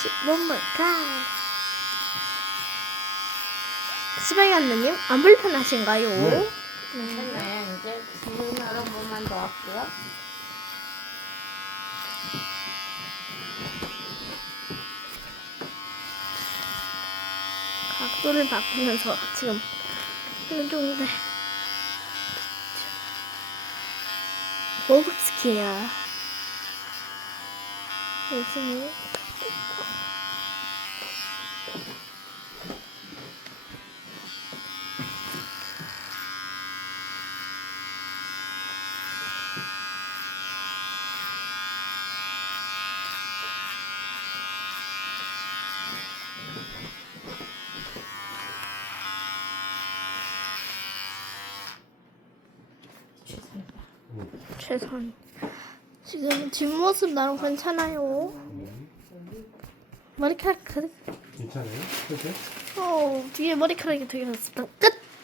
지금은 가. 시바이언느님 안 불편하신가요? 네. 괜찮아요. 이제 번만 더 할게요. 각도를 바꾸면서 지금 하는 중인데 고급 스키야 열심히 최선 지금 뒷모습 나름 괜찮아요 머리카락 그, 괜찮아요? 그죠? 어 뒤에 머리카락이 되게 좋습니다 끝